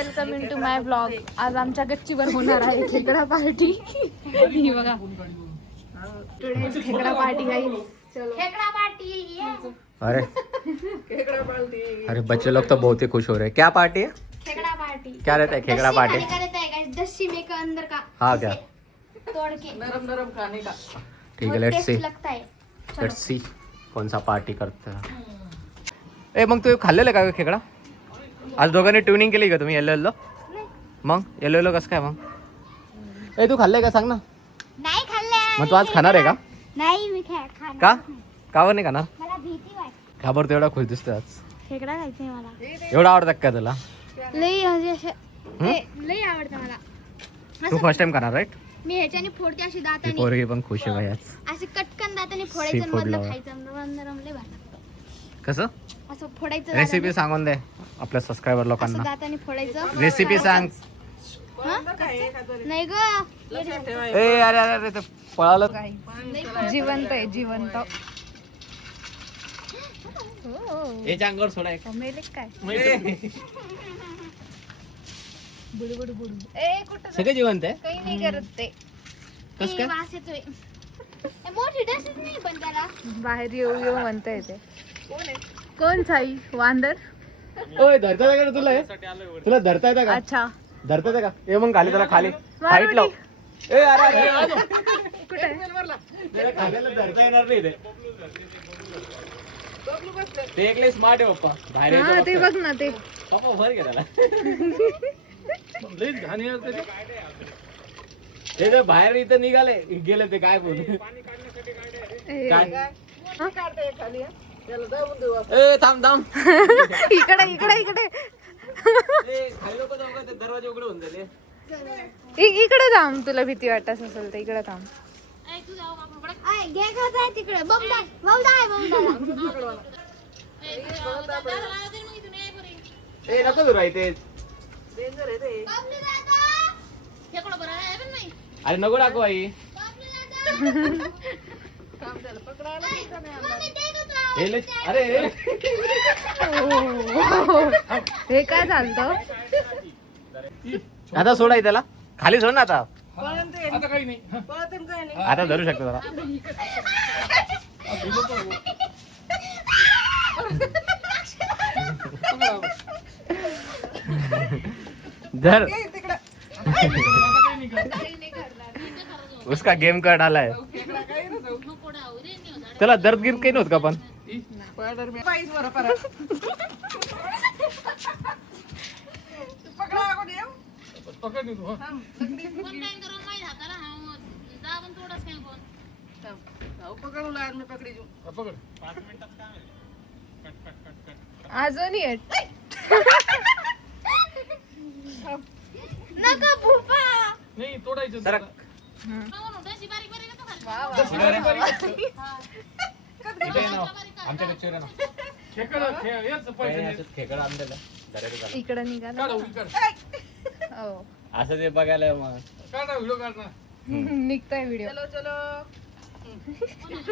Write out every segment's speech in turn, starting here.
Welcome in to my blog. आज आमच्या गच्चीवर होणार आहे खेकडा पार्टी. ही बघा खेकडा पार्टी गाइस. खेकडा पार्टी. अरे अरे बच्चे लोग तो बहुत ही खुश हो रहे हैं. क्या पार्टी है? खेकडा पार्टी. क्या रहता है खेकडा पार्टी? दस्सी में का अंदर का हाँ क्या तोड़ के नरम नरम खाने का. ठीक है लेट्स सी. लगता है. लेट्स सी कौन सा पार्टी करता है. ए मग तू खाल्लेलं का खेकडा? आज दोघांनी ट्युनिंग केली का तुम्ही येलो येलो? मग येलो येलो कसं काय मग? ए तू खाल्लंय का सांग ना. नाही खाल्लं. मग तू आज खाणार आहे का? नाही मी खाणार. का का नाही खाणार? मला भीती वाटते. का बरं तू एवढा खुश दिसतोय आज? खेकडा खायचंय मला. एवढा आवडतं का तुला? लई म्हणजे असं लई आवडतं मला. तू फर्स्ट टाइम खाणार राईट? मी ह्याच्याने फोडते अशी ती दाताने. पोरगी पण खुश आहे भाई आज. असे कटकन दाताने फोडायचं आणि Seafood मधलं lover. खायचं. नरम लई भारी लागतं. कसं असं फोडायचं रेसिपी सांगून दे आपल्या सबस्क्रायबर असं लोकांना. दाताने फोडायचं. रेसिपी सांग. नाही ग. लक्षात ठेवा. ए अरे अरे अरे ते पळालं. जिवंत आहे जिवंत. याच्या अंगावर सोडा एक. मेले काय सगळे जिवंत आहे. काही नाही करत ते. कसं काय? वास येतोय. मोठी डसच नाही पण त्याला. बाहेर येऊ येऊ म्हणता येते. कोण साई वांदर? ओय धरता येतं का तुला हे? तुला धरता येतं का? अच्छा धरता येतं का? ए मग खाली त्याला खाली फाईट लाव. ए अरे अरे कुठे त्याला खाल्याला धरता येणार नाही ते. ते एकले स्मार्ट आहे पप्पा. बाहेर हा येतो ते फक्त. बघ ना ते. पप्पा भर घे त्याला. ते जर बाहेर इथं निघाले गेले ते काय बोल काय त्याला जाऊन देऊ आपण. ए थांब थांब. इकडे इकडे इकडे ए, खाली लोक जाऊ का ते दरवाजे उघडे होऊन जाते. इकडे थांब. तुला भीती वाटत असेल तर इकडे थांब. घे का जाय तिकडे. बमदा बमदा आहे बमदा. ए नको दूर आहे ते. डेंजर आहे ते. अरे नको टाकू आई. काम त्याला पकडायला नाही का नाही आला. हे लय- अरे हे काय चालतं? आता सोडाय त्याला खाली सोड ना आता. पळून ते. पळतून काही नाही. आता धरू शकतो जरा. धर. ए, तिकडं. उसका गेम कार्ड आलाय. तिकडं काही नाही जाऊ. त्याला दर्द गिर काही नव्हतं का पण. स्पायडरमॅन. पायीच बरं परत. तू पकडा अगोदर येऊ. थांब. जाऊ पकडू लागेल मी पकडी देऊ. अजून येत. नका भूपा. सरक. इथे ये ना. आमच्या गच्चीवर ये ना. खेकडा आणलेला. धरायला जरा. इकडे निघाला. हो असं ते बघायला मग. निघतोय व्हिडिओ. चलो चलो.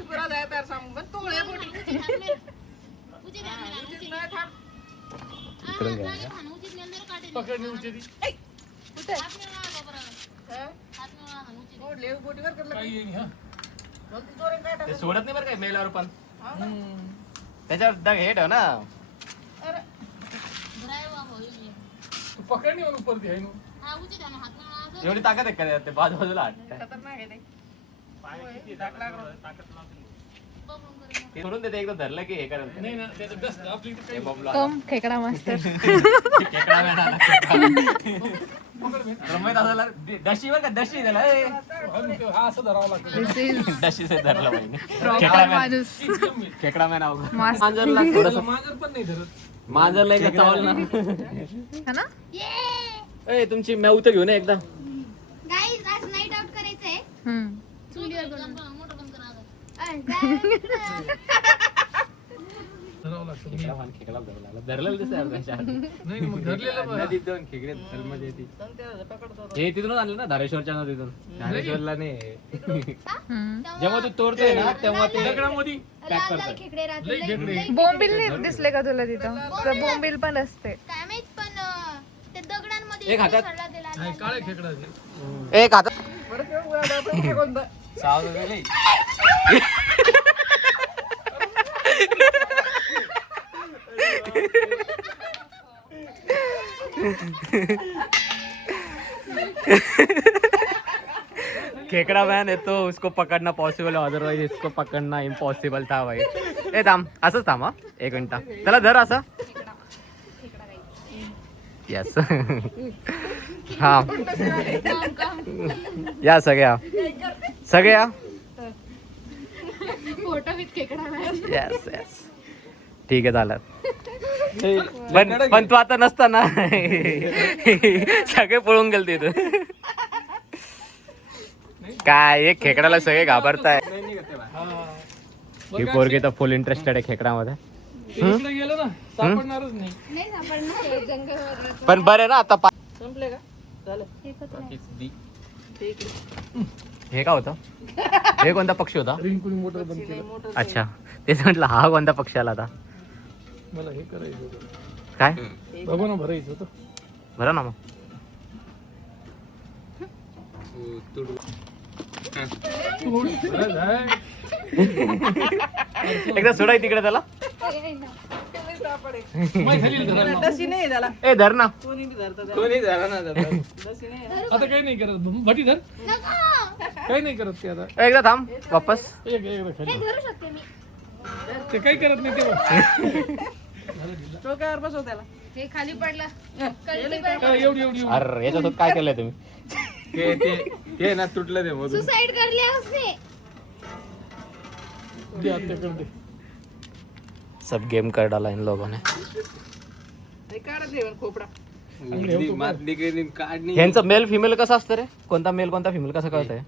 पुरा जाय तर सांग पण तू हे बोटी. उचित नाही थांब. इकडून घ्या. हा? ओढले बोटीवर करलं का? मग तू जोरात काय ते टाकलं? सोडत नाही बरं काय मेल्यावर पण. हा ना? त्याच्यावर दग हे ठेव ना. अरे एवढी ताकद आहे का त्यात? ते बाजूला हात. खतरनाक आहे ते. ते सोडून देते एकदा धरलं की हे करेल. हे बॉम्बला. कम खेकडा मास्टर. खेकडा मॅन आला, खेकडा. रमत असायला दशीवर का दशी त्याला ए. दिस इज दशी से धरलं पाहिजे. प्रॉपर माणूस. खेकडा मॅन अवघड. मास्टर. मांजरला थोडंसं मांजरला एकदा चावल ना. है ना? ये ए तुमची मॅऊ तर घेऊन ये एकदा. गाईज आज नाईट आउट करायचंय. हम्म. चुलीवर बनवून. खेकडा धरलेलं दिसत खेकडे हे तिथूनच आणलं ना धारेश्वरच्या तिथून. धारेश्वरला नाही. जेव्हा तू तोडतोय ना तेव्हा ते पॅक लाल लाल करतोय. खेकडे राहतात. बोंबील नाही दिसले का तुला तिथं? तर बोंबील पण असते. काय माहित पण ते दगडांमध्ये एक हातात काळे खेकडा एक हातात खेकड़ा मैन है तो उसको पकड़ना पॉसिबल है, अदरवाइज इसको पकड़ना इम्पॉसिबल था भाई. ए थांब, असंच थांब हा 1 मिनिट. त्याला धर असं. यस. हा या सगळ्या फोटो विथ खेकडा यस यस ठीक आहे झालं. पण तू आता नसताना सगळे पळून गेलते इथं. काय एक खेकड्याला सगळे घाबरताय. ही पोरगी तर फुल इंटरेस्टेड आहे खेकड्यामध्ये. इकडे गेलो ना सापडणारच नाही. नाही सापडणार जंगल. पण बरं ना आता संपले का झालं हे का होतं. हे कोणता पक्षी होता. रिंकुनी मोटर बंद केलं. अच्छा तेच म्हटलं हा कोणता पक्षी आला आता. मला हे करायचं होतं. काय भगवान भरायचं होतं. बरं ना मग. बरं आहे. एकदा सोडाय तिकडे त्याला. माय खाली धरायला. तशी नाही झाला ए धर ना. कोणी बी धरतं तशी नाही आता काही नाही करत भटी धर. काही नाही करत ते आता. एकदा थांब वापस. एकदा खाली धरू शकते मी. ते काही करत नाही तेव्हा. डोक्यावर बसव त्याला हे खाली पडलं. काय एवढी अरे याच्यासोबत काय केलंय तुम्ही. ते ना तुटलं ते मधून. सुसाइड करले उसने. दे आत्या कर दे. सब गेम कर डाला इन लोगों ने. हे काढत दे खोपडा मातली गेली काढणी. ह्यांचं मेल फिमेल कसं असतं रे. कोणता मेल कोणता फिमेल कसं कळतंय.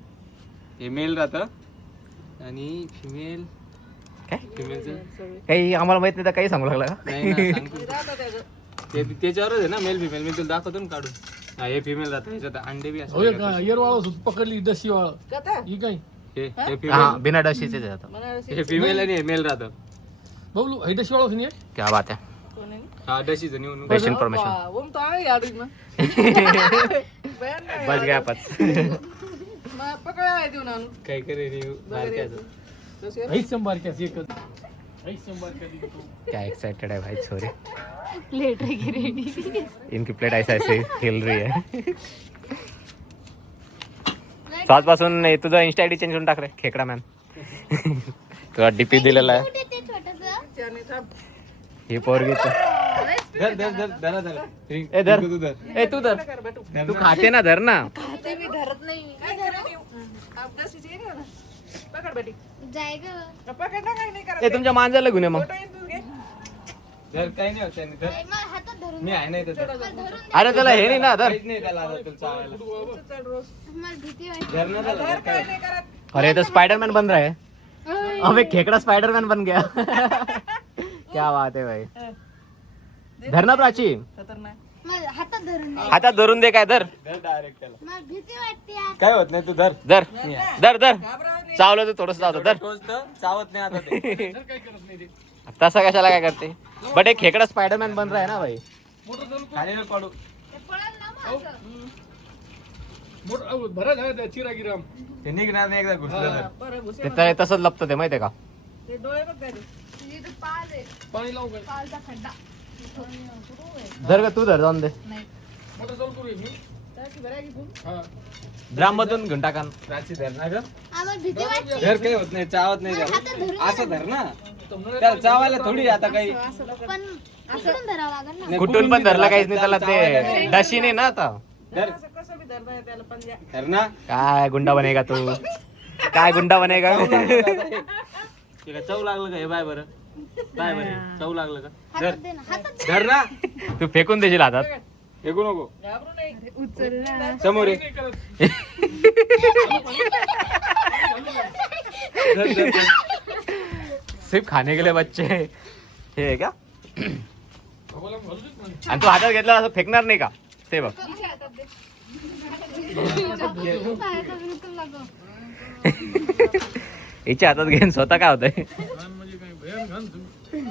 हे मेल राहतं आणि फिमेल. काय फिमेलचं काही आम्हाला माहित नाही तर काही सांगू लागला का. नाही ना सांगतो. त्याच्यावरच आहे ना मेल फिमेल. मी तुला दाखवतो ना काढून. हा हे फिमेल राहतं. ह्याच्यात अंडे बी होय असतात. का येरवाळ पकडली डशी वाळ कथा ही काय हे हा फिमेल बिना डशीचे जातं. हे फिमेल आणि हे मेल राहतं. बबलू ही डशी वाळ नाही क्या बात है. कोणी हा डशीचं नेऊन बेस्ट इन्फॉर्मेशन. ओम तो आहे याडून मग बच गया पच. मग पकडायला देऊन आणून काय करे बारक्याचं. तशी ऐस संबारक्याच एकच ऐस संबारक्याच क्या एक्साइटेड है भाई छोरी. प्लेट है रेडी. इनकी प्लेट ऐसा ऐसे हिल रही है. तो आजपासून तुझा इंस्टा आयडी चेंज करून टाक रे खेकडा मॅन. तुला डीपी दिलेला आहे. त्याने थांब ही पोरगी तर. धर धर धर धरा धरा. ए धर. तू धर. ए तू धर. कर बेटू तू खाते ना धर ना. ते मी धरत नाही. काय करत येऊ अभ्यासीची आहे ना पकड बेटी जाय ग. पकड ना काही नाही करत ए तुमच्या मांजाला घेऊन ये मग. फोटो येईन तू घे धर काही नाही होत त्याने. धर हातात धरून. मी आहे नाही तर धर. अरे त्याला हे नाही ना धर. काहीच नाही त्याला आता तुला चावायला. चढ रोज मला भीती वाटते. धर ना त्याला. धर धर काय काय. नाही करत अरे तो स्पाइडरमैन बन रहा है. अबे खेकड़ा स्पाइडरमैन बन गया. क्या बात है भाई. धरना प्राची. खतरनाक मला हातात धरून नाही. हातात धरून दे काय धर. धर डायरेक्ट त्याला. मला भीती वाटते यार. काय होत नाही तू धर. धर धर धर. घाबरावं नाही चावलं तर थोडस चावतं धर. टोचतं, चावत नाही आता ते. काय करत नाही ते तसा कशाला काय करते. बट एक खेकड़ा स्पाइडरमैन बन रहा है ना भाई. मोटर चालू कर. खाली नको पाडू. ते पळाल ना मग असं. मोटर भरा झाला चिरा गिराम. ते निघणार नाही एकदा घुसलं तर. बरं घुसे ते तसंच लपतं ते माहितीये का. ते डोळे बघ त्याचे तुझी तर पाल आहे. पाणी लावू काय पालचा खड्डा. धर का तू धर जाऊन दे. मोटर चालू करू मी. त्याची भरायची फुल हा ड्राम मधून घेऊन टाका. प्राची धर ना ग. आम्हाला भीती वाटते. धर काही होत नाही. चावत नाही हातात त्याला. धरून असं धर ना. त्याला चावायला थोडी आता काही. पण असं धरावं लागेल ना. नाही, कुठून पण धरला काहीच नाही त्याला चावायला ते नाही. डशी नाही ना आता. धर. असं कसं बी धरता येतं त्याला पंजा धर ना. काय गुंडा बनेगा तू. काय गुंडा बनेगा. चव लागलं का हे बाय बरं. बाय बरं चव लागलं का. धर हातात दे ना. हातात धर ना. तू फेकून देशील हातात. फेकू नको. घाबरू नाही उचलला. समोर ये. नाही करत. धर, धर, धर. सिर्फ खाने के लिए बच्चे हे आहे का. भगवान घालू देत नाही. आणि तू हातात घेतला असं फेकणार नाही का ते बघ. हातात दे. बिलकुल लागो. हिच्या हातात घेऊन स्वतः काय होतंय. घाण म्हणजे काय भयान घाण तुम्ही.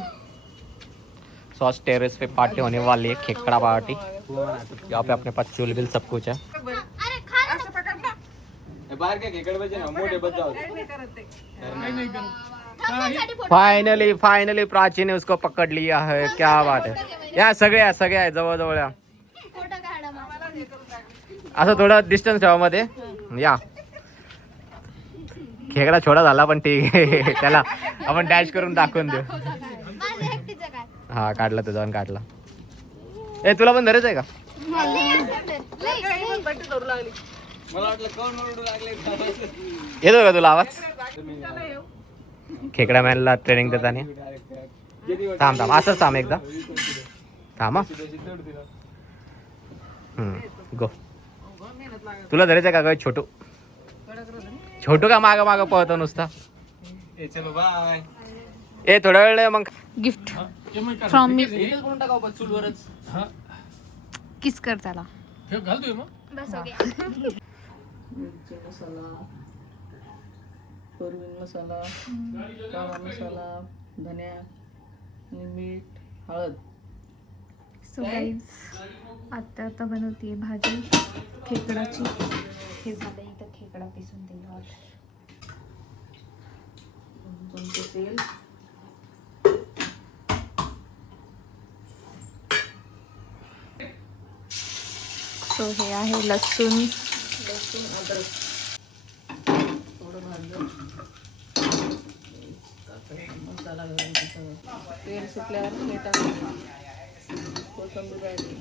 सॉस टेरेस पे पार्टी होने वाली है, खेकड़ा पार्टी। यहाँ पे अपने पास चूल बिल सब कुछ है। असं पकड ना. बाहेर काय खेकड बजे ना मोठे बच जाऊ काही नाही करत ते. काही नाही करत. फायनली प्राची ने उसको पकड़ लिया है, क्या बात है। या सगळे आहे जवळ जवळ या, असं थोडं डिस्टन्स ठेवा मध्ये या। खेकडा छोटा झाला पण ठीक आहे, त्याला आपण डॅश करून दाखवून देऊ। हा काढला तो, जाऊन काढला। ए तुला पण धरायचं आहे का? काही पण बट्टी धरू लागली. मला वाटलं कोण ओरडू लागले येतो का तुला आवाज? खेकडा मॅनला ट्रेनिंग देताना थांब असंच थांब एकदा थांब हा. गो तुला धरायचं का काय? छोटू का माग माग पळतो नुसता? चलो बाय. ए थोड्या वेळ मग गिफ्ट ते मग काय? From me. चूलवरच हा किस कर त्याला. हे घालतोय मग. मिरची मसाला, परवीन मसाला, काळा मसाला, धन्या आणि मीठ, हळद. सो गाईज आता बनवते भाजी खेकडाची. हे झालं इथं खेकडा पिसून दिला. चमचे तेल, सो हे आहे लसूण, अद्रक थोडं भाजलं. मसाला घालून सगळं तेल सुटल्यावर हे टाकायचं. कोथिंबीर राहिली.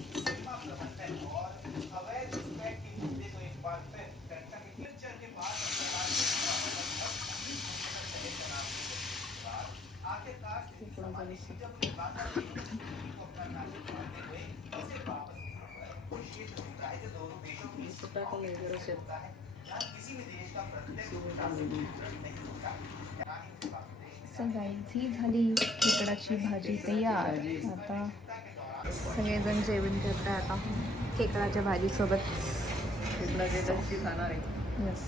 सो गाईज ही झाली खेकडाची भाजी तयार. आता सगळेजण जेवण करतात आता खेकडाच्या भाजीसोबत. खेकडाची खाणार आहे. यस